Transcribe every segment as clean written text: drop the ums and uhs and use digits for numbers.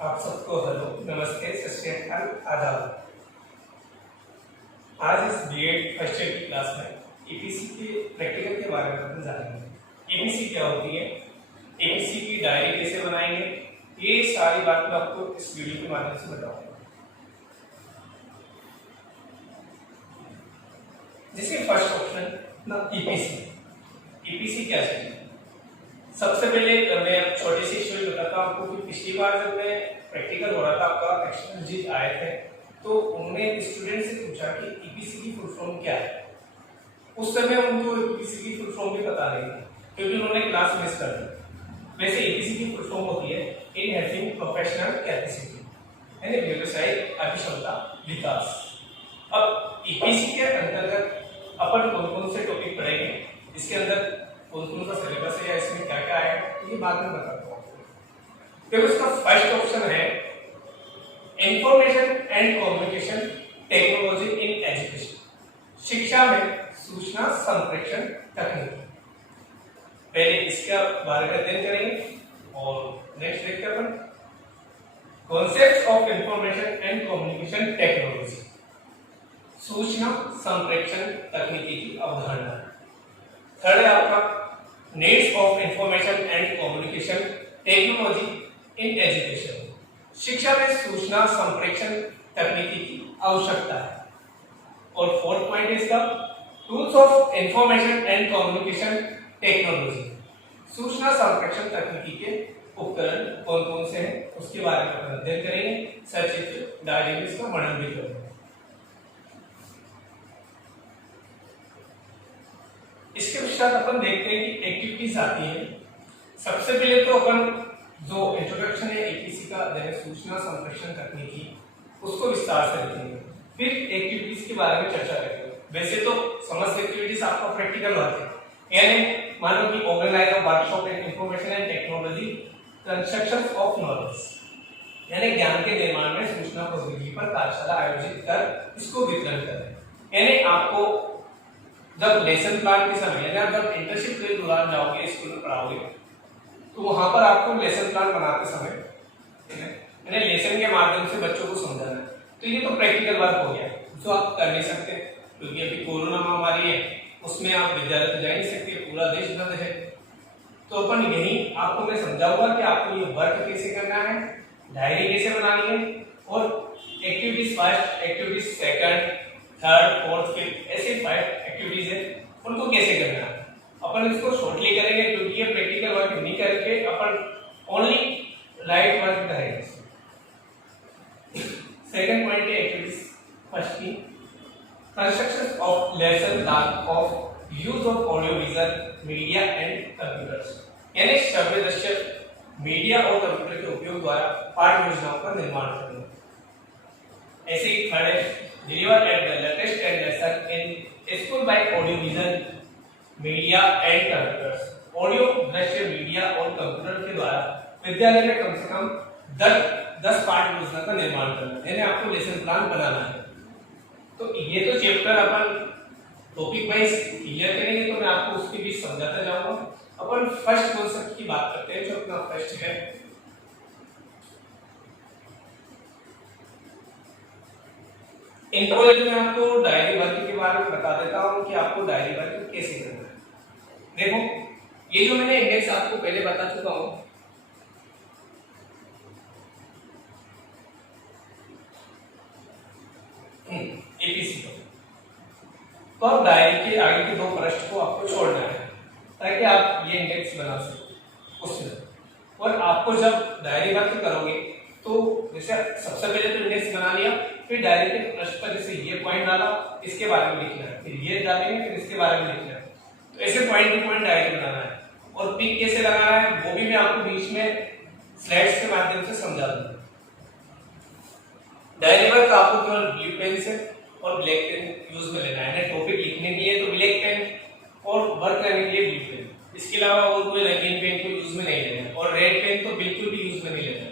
आप सबको हेलो, नमस्ते, सत श्री अकाल, आदाब। आज इस बीएड फर्स्ट ईयर की क्लास में एपीसी के प्रैक्टिकल के बारे में हम जानेंगे। एपीसी क्या होती है, एपीसी की डायरी कैसे बनाएंगे, ये सारी बात मैं आपको इस वीडियो के माध्यम से बताऊंगा। जैसे फर्स्ट ऑप्शन ना ईपीसी। ईपीसी क्या चाहिए? सबसे पहले मैं छोटी सी स्टोरी बताता हूँ आपको कि पिछली बार जब मैं प्रैक्टिकल हो रहा था आपका एक्सटर्नल जी आए थे, तो उन्होंने स्टूडेंट से पूछा कि ईपीसी की फुल फॉर्म क्या है। उस समय उनको ईपीसी की फुल फॉर्म भी पता नहीं थी क्योंकि उन्होंने क्लास मिस कर दी। वैसे ईपीसी की फुल फॉर्म होती है इन हैविंग प्रोफेशनल कैपेसिटी, यानी व्यवसायिक अभिक्षमता विकास। अब ईपीसी के अंतर्गत अपन कौन कौन से टॉपिक पढ़ेंगे, इसके अंदर कौन कौन सा सिलेबस है या इसमें क्या क्या है, ये बाद में बताता हूँ। देखो इसका फर्स्ट ऑप्शन है information and communication technology in education, शिक्षा में सूचना संप्रेषण तकनीक। पहले इसका बारे में अध्ययन करेंगे और नेक्स्ट देखते हैं अपन concepts of information and communication technology, सूचना संप्रेषण तकनीकी की अवधारणा। थर्ड है आपका needs of information and communication technology in education, शिक्षा में सूचना संप्रेषण तकनीकी की आवश्यकता है। और फोर्थ पॉइंट इसका tools of information and communication technology, सूचना संप्रेषण तकनीकी के उपकरण कौन कौन से हैं उसके बारे में अध्ययन करेंगे। सचित्र डायरी में इसका वर्णन भी करेंगे। इसके पश्चात अपन देखते हैं कि एक्टिविटीज आती है। सबसे पहले तो अपन जो इंट्रोडक्शन है एपीसी का, जैसे सूचना संप्रेषण तकनीकी, उसको विस्तार से देखेंगे। फिर एक्टिविटीज के बारे में चर्चा करेंगे। वैसे तो समस्त एक्टिविटीज आपका प्रैक्टिकल वर्क है, यानी मानो कि organise workshop in information and technology construction of knowledge, यानी ज्ञान के निर्माण में सूचना प्रौद्योगिकी पर कार्यशाला आयोजित कर इसको वितरण करें। यानी आपको जब लेसन प्लान के समय, यानी जब इंटर्नशिप के दौरान जाओगे स्कूल में पढ़ाओगे, तो वहां पर आपको लेसन प्लान बनाते समय यानी लेसन के माध्यम से बच्चों को समझाना है। तो ये तो प्रैक्टिकल वर्क हो गया जो आप कर नहीं सकते क्योंकि अभी कोरोना महामारी है, उसमें आप विद्यालय तो जा नहीं सकते, पूरा देश बंद है। तो अपन यही आपको मैं समझाऊंगा कि आपको ये वर्क कैसे करना है, डायरी कैसे बनानी है, और activities first, activities second, third, fourth, fifth, ऐसे 5 एक्टिविटीज है, उनको कैसे करना है। अपन इसको शॉर्टली करेंगे क्योंकि ये प्रैक्टिकल वर्क नहीं करके अपन ओनली राइट वर्क करेंगे। सेकंड पॉइंट है एक्टिविटीज फर्स्ट की construction of lesson plan of use of audio visual media and computers, यानी श्रव्य दृश्य मीडिया और कंप्यूटर के उपयोग द्वारा पाठ योजनाओं का निर्माण करना। ऐसे ही थर्ड है deliver at the latest and lesson in school by audiovisual media and computers, audio दृश्य मीडिया और कंप्यूटर के द्वारा विद्यालय में कम से कम 10 पाठ योजना का निर्माण करना, यानी आपको लेसन प्लान बनाना है। तो ये तो चैप्टर अपन टॉपिक वाइज क्लियर करेंगे, तो मैं आपको उसके बीच समझाता जाऊंगा। अपन फर्स्ट कॉन्सेप्ट की बात करते हैं जो अपना फर्स्ट है इंट्रोडक्शन में। आपको डायरी वर्क के बारे में बता देता हूं कि आपको डायरी वर्क कैसे करना है। देखो ये जो मैंने इंडेक्स आपको पहले बता चुका हूं, एपीसी को, तो आप डायरी के आगे के 2 पृष्ठ को आपको छोड़ना है ताकि आप ये इंडेक्स बना सको उसमें। और आपको जब डायरी वर्क करोगे तो जैसे सबसे पहले तो इंडेक्स बना लिया, फिर डायरी के पृष्ठ पर जैसे ये पॉइंट डाला, इसके बारे में लिखना है, फिर ये डालेंगे, फिर इसके बारे में लिखना है। तो ऐसे पॉइंट टू पॉइंट डायरी बनाना है। और पिक कैसे लगाना है वो भी मैं आपको बीच में स्लाइड्स के माध्यम से समझा दूंगा। डायरी वर्क आपको केवल ब्लू पेन से और ब्लैक पेन यूज में लेना है। टॉपिक लिखने के लिए तो ब्लैक पेन और वर्क करने के लिए ब्लू पेन, इसके अलावा और कोई रंगीन पेन को यूज में नहीं लेना है, और रेड पेन तो बिल्कुल भी यूज में नहीं लेना है।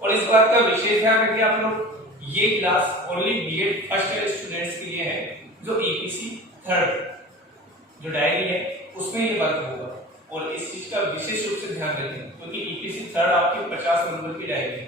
और इस बात का विशेष ध्यान रखिए आप लोग, ये class only BEd first year students के लिए है जो एपीसी थर्ड जो डायरी है उसमें ये वर्क होगा। और इस चीज का विशेष रूप से ध्यान रखें क्योंकि ईपीसी थर्ड आपकी 50 नंबर की डायरी है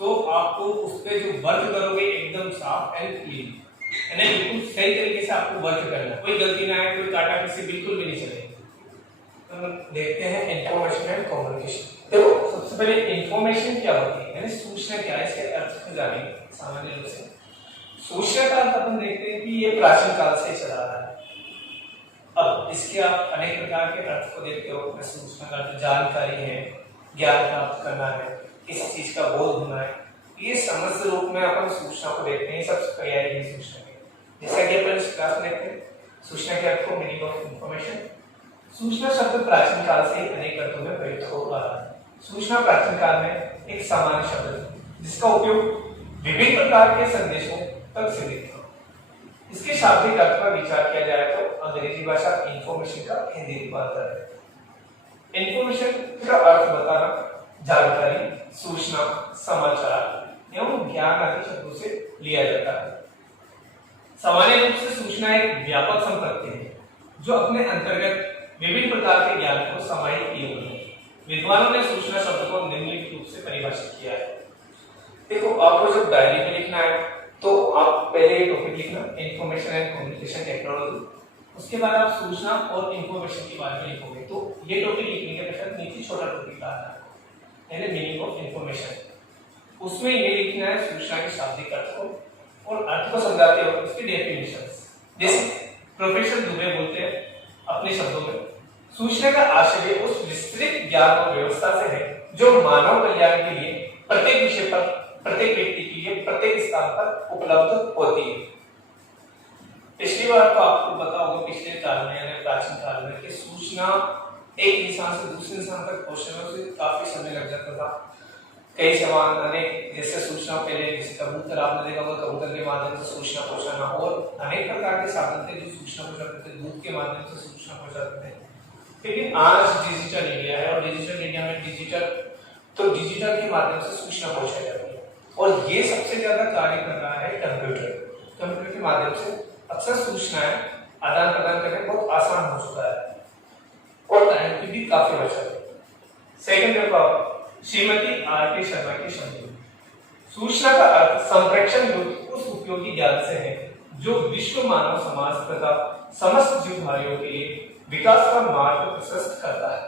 तो आपको उस पर जो वर्क करोगे एकदम साफ एंड क्लीन, यानी बिल्कुल सही तरीके से आपको वर्क करना है, कोई गलती ना आए, कोई काटा किसी बिल्कुल भी नहीं चले। तो हम देखते हैं इंफॉर्मेशन एंड कम्युनिकेशन। देखो सबसे पहले इंफॉर्मेशन क्या होती है, यानी सूचना क्या है, इसके अर्थ को जानेंगे सामान्य रूप से। सूचना का अर्थ अपन देखते हैं कि ये प्राचीन काल से चला रहा है। अब इसके आप अनेक प्रकार के अर्थ को देखते हो। सूचना का अर्थ जानकारी है, ज्ञान प्राप्त करना है, किसी चीज का बोध होना है, ये समस्त रूप में अपन सूचना को देखते हैं। सब पर्याय है सूचना के। जैसा कि अपन इस क्लास में देखते हैं सूचना के अर्थ को, मीनिंग ऑफ इंफॉर्मेशन। सूचना शब्द प्राचीन काल से अनेक अर्थों में प्रयुक्त हो रहा है। सूचना प्राचीन काल में एक सामान्य शब्द है जिसका उपयोग विभिन्न प्रकार के संदेशों तक सीमित था। इसके शाब्दिक अर्थ पर विचार किया जाए तो अंग्रेजी भाषा इंफॉर्मेशन का हिंदी रूपांतर है। इंफॉर्मेशन का अर्थ बताना जानकारी, सूचना, समाचार एवं ज्ञान आदि शब्दों से लिया जाता है। सामान्य रूप से सूचना एक व्यापक संपत्ति है जो अपने अंतर्गत विभिन्न प्रकार के ज्ञान को समाहित किए हुए है। विद्वानों ने सूचना शब्द को निम्नलिखित रूप से परिभाषित किया है। देखो आपको जब डायरी में लिखना है तो आप पहले ये टॉपिक लिखना इंफॉर्मेशन एंड कम्युनिकेशन टेक्नोलॉजी, उसके बाद आप सूचना और इंफॉर्मेशन के बारे में लिखोगे। तो ये टॉपिक लिखने के पश्चात नीचे छोटा टॉपिक आता है यानी मीनिंग ऑफ इंफॉर्मेशन। उसमें ये लिखना है सूचना के शाब्दिक अर्थ को और अर्थ को समझाते हुए उसकी डेफिनेशंस। जैसे प्रोफेसर दुबे बोलते हैं अपने शब्दों में, सूचना का आशय उस विस्तृत ज्ञान और व्यवस्था से है जो मानव कल्याण के लिए प्रत्येक विषय पर, प्रत्येक व्यक्ति के लिए प्रत्येक स्थान पर उपलब्ध होती है। पिछली बार तो आपको पता होगा पिछले काल में यानी प्राचीन काल में कि सूचना एक इंसान से दूसरे इंसान तक पहुंचने में उसे काफी समय लग जाता था। कई समान अनेक जैसे सूचना पहले जैसे कबूतर आपने देखा होगा, कबूतर के माध्यम से सूचना पहुंचाना और अनेक प्रकार के साधन थे जो सूचना पहुंचाते थे, दूध के माध्यम से सूचना पहुंचाते थे। लेकिन आज डिजिटल इंडिया है और डिजिटल इंडिया में डिजिटल के माध्यम से सूचना पहुंचाई जाती है और ये सबसे ज्यादा कार्य कर रहा है कंप्यूटर के माध्यम से अक्सर सूचनाएं आदान प्रदान करने बहुत आसान हो चुका है और टाइम की भी काफी बचत है। सेकंड पेपर श्रीमती आर के शर्मा के शब्द, सूचना का अर्थ संप्रेषण युक्त उस उपयोगी ज्ञान से है जो विश्व मानव समाज तथा समस्त जीवधारियों के लिए विकास का मार्ग प्रशस्त करता है।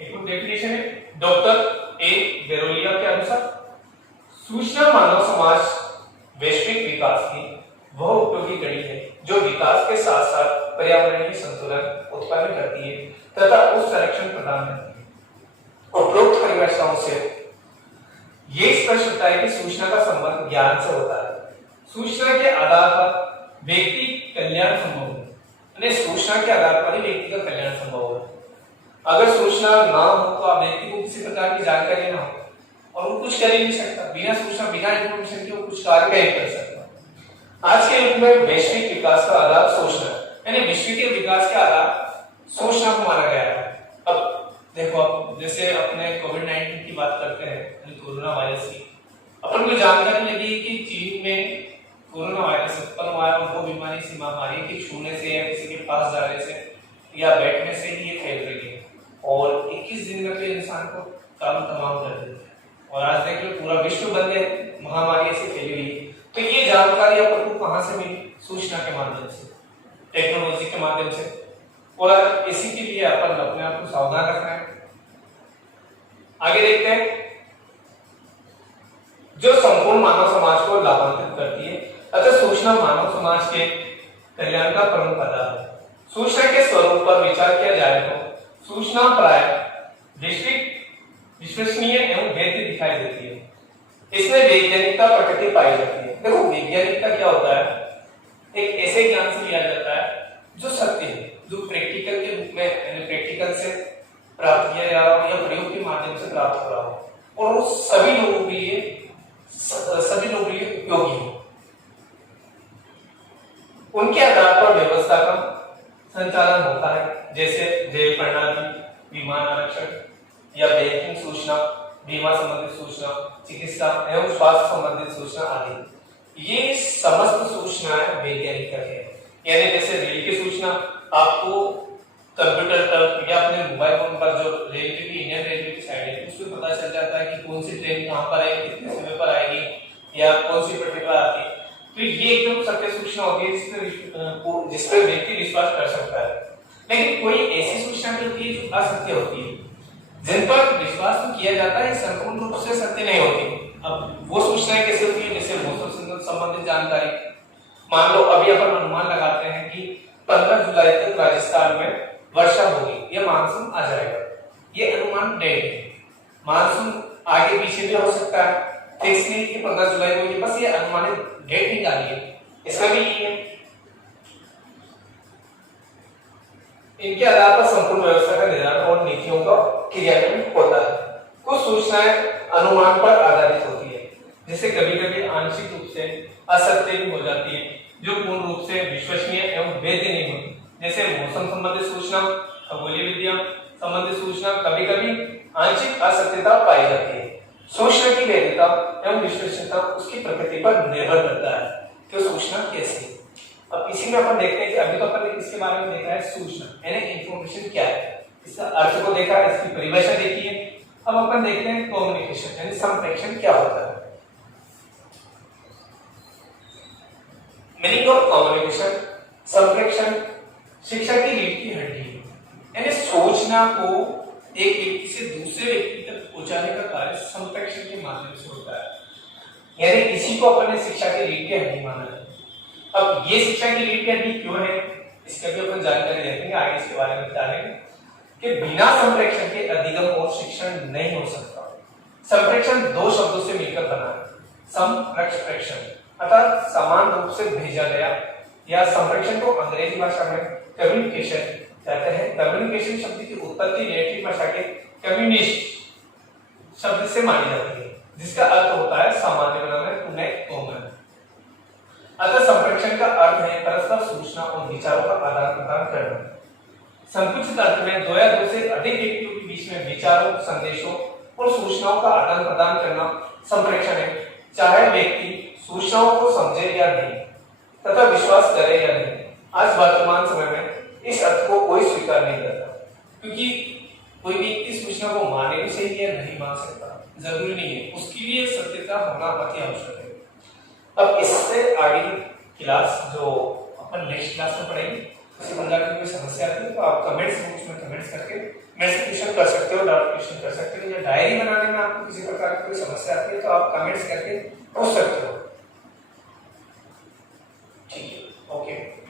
एक डेफिनेशन है डॉक्टर ए बेरोलिया के अनुसार, सूचना मानव समाज वैश्विक विकास की वह उपयोगी कड़ी है जो विकास के साथ साथ पर्यावरणीय संतुलन उत्पन्न करती है तथा उस संरक्षण प्रदान करती है। उपरोक्त परिभाषाओं से ये स्पष्ट होता है कि सूचना का संबंध ज्ञान से होता है। सूचना के आधार पर व्यक्ति कल्याण संभव है, यानी सूचना के आधार पर ही व्यक्ति का कल्याण संभव है। अगर सूचना ना हो तो आप व्यक्ति को किसी प्रकार की जानकारी ना हो और वो कुछ कर ही नहीं सकता। बिना सूचना बिना इंफॉर्मेशन के वो कुछ कार्य नहीं कर सकता। आज के युग में वैश्विक विकास का आधार सूचना यानी विश्व के विकास का आधार सूचना को माना गया है। अब देखो आप जैसे अपने कोविड-19 की बात करते हैं, कोरोना वायरस की, अपन को जानकारी लगी कि चीन में कोरोना वायरस उत्पन्न हुआ है और वो बीमारी से महामारी के छूने से या किसी के पास जाने से या बैठने से ही ये फैल रही है और 21 दिन में तो इंसान को काम तमाम कर देता है। और आज देख लो पूरा विश्व बंद है, महामारी ऐसी फैली हुई है। तो ये जानकारी अपन को कहां से मिली? सूचना के माध्यम से, टेक्नोलॉजी के माध्यम से। और इसी के लिए अपन अपने आप को सावधान रखना है। आगे देखते हैं जो संपूर्ण मानव समाज को लाभान्वित करती है अतः सूचना मानव समाज के कल्याण का प्रमुख आधार है। सूचना के स्वरूप पर विचार किया जाए तो सूचना प्राय विश्वसनीय एवं वैध दिखाई देती है। इसमें वैज्ञानिकता प्रकृति पाई जाती है। देखो वैज्ञानिकता क्या होता है? एक ऐसे ज्ञान से लिया जाता है जो सत्य है, जो प्रैक्टिकल के रूप में यानी प्रैक्टिकल से प्राप्त किया जा रहा हो या प्रयोग के माध्यम से प्राप्त हो रहा हो और वो सभी लोगों के लिए उपयोगी हो। उनके आधार पर व्यवस्था का संचालन होता है, जैसे रेल प्रणाली, विमान आरक्षण या बैंकिंग सूचना, बीमा संबंधित सूचना, चिकित्सा एवं स्वास्थ्य संबंधित सूचना आदि। ये समस्त सूचनाएं वैज्ञानिक है। यानी जैसे रेल की सूचना आपको कंप्यूटर पर या अपने मोबाइल फोन पर जो रेलवे की इंडियन रेलवे की साइट है उसमें पता चल जाता है कि कौन सी ट्रेन कहाँ पर है, कितने समय पर आएगी या कौन सी पर्टिकुलर आती है। तो ये एकदम सत्य सूचना होती है जिस पर व्यक्ति विश्वास कर सकता है। लेकिन कोई ऐसी सूचना भी होती है जो असत्य होती है, जिन पर विश्वास तो किया जाता है, संपूर्ण रूप से सत्य नहीं होती। अब वो सूचनाएं कैसे होती है, जैसे मौसम से संबंधित जानकारी। मान लो अभी अपन अनुमान लगाते हैं कि 15 जुलाई तक राजस्थान में वर्षा होगी या मानसून आ जाएगा, ये अनुमान डेट है। मानसून आगे पीछे भी हो सकता है, फिक्स नहीं कि 15 जुलाई को, ये बस ये अनुमानित डेट निकाली है। इसका भी यही है, इनके आधार पर संपूर्ण व्यवस्था का निर्धारण और नीतियों का क्रियान्वयन होता है। कुछ सूचनाएं अनुमान पर आधारित होती है, जिसे कभी-कभी आंशिक रूप से असत्य भी हो जाती है, जो पूर्ण रूप से विश्वसनीय एवं वैध नहीं होती। जैसे मौसम संबंधित सूचना, खगोलीय विद्या संबंधित सूचना कभी-कभी आंशिक असत्यता पाई जाती है। सूचना की वैधता एवं विश्वसनीयता उसकी प्रकृति पर निर्भर करता है कि सूचना कैसी है। अब इसी में अपन देखते हैं कि अभी तो अपन इसके बारे में देखा है सूचना यानी इंफॉर्मेशन क्या है, इसका अर्थ को देखा, इसकी परिभाषा देखी है। अब अपन देखते हैं कम्युनिकेशन यानी संप्रेषण क्या होता है। मीनिंग ऑफ कम्युनिकेशन, संप्रेषण शिक्षा की रीढ़ की हड्डी है, यानी सूचना को एक व्यक्ति से दूसरे व्यक्ति तक पहुंचाने का कार्य संप्रेषण के माध्यम से होता है, यानी इसी को अपन ने शिक्षा की रीढ़ की हड्डी माना है। अब ये शिक्षा की रीढ़ की हड्डी क्यों है, इसका भी अपन जानकारी देखेंगे, आगे इसके बारे में बताएंगे कि बिना संप्रेषण के अधिगम और शिक्षण नहीं हो सकता। संप्रेषण दो शब्दों से मिलकर बना है, संप्रेषण अर्थात समान रूप से भेजा गया, या संप्रेषण को अंग्रेजी भाषा में कम्युनिकेशन कहते हैं। कम्युनिकेशन शब्द की उत्पत्ति लैटिन भाषा के कम्युनिस्ट शब्द से मानी जाती है, जिसका अर्थ होता है सामान्य बनाना, कनेक्ट, कॉमन। अतः संप्रेषण का अर्थ है परस्पर सूचना और विचारों का आदान प्रदान करना। संकुचित अर्थ में दो या दो से अधिक व्यक्तियों के बीच में विचारों, संदेशों और सूचनाओं का आदान प्रदान करना संप्रेषण है, चाहे व्यक्ति सूचनाओं को समझे या नहीं तथा विश्वास करे या नहीं। आज वर्तमान समय में इस अर्थ को कोई स्वीकार नहीं करता, क्योंकि कोई भी इस सूचना को माने भी सही या नहीं मान सकता, जरूरी नहीं है, उसके लिए सत्यता होना अति आवश्यक है। अब इससे आगे क्लास जो अपन नेक्स्ट क्लास में पढ़ेंगे, उसके अंदर कोई समस्या आती है तो आप कमेंट्स बॉक्स में कमेंट्स करके मेरे से क्वेश्चन कर सकते हो, डाउट क्वेश्चन कर सकते हो, या डायरी बनाने में आपको किसी प्रकार की कोई समस्या आती है तो आप कमेंट्स करके पूछ सकते हो। ठीक है, ओके।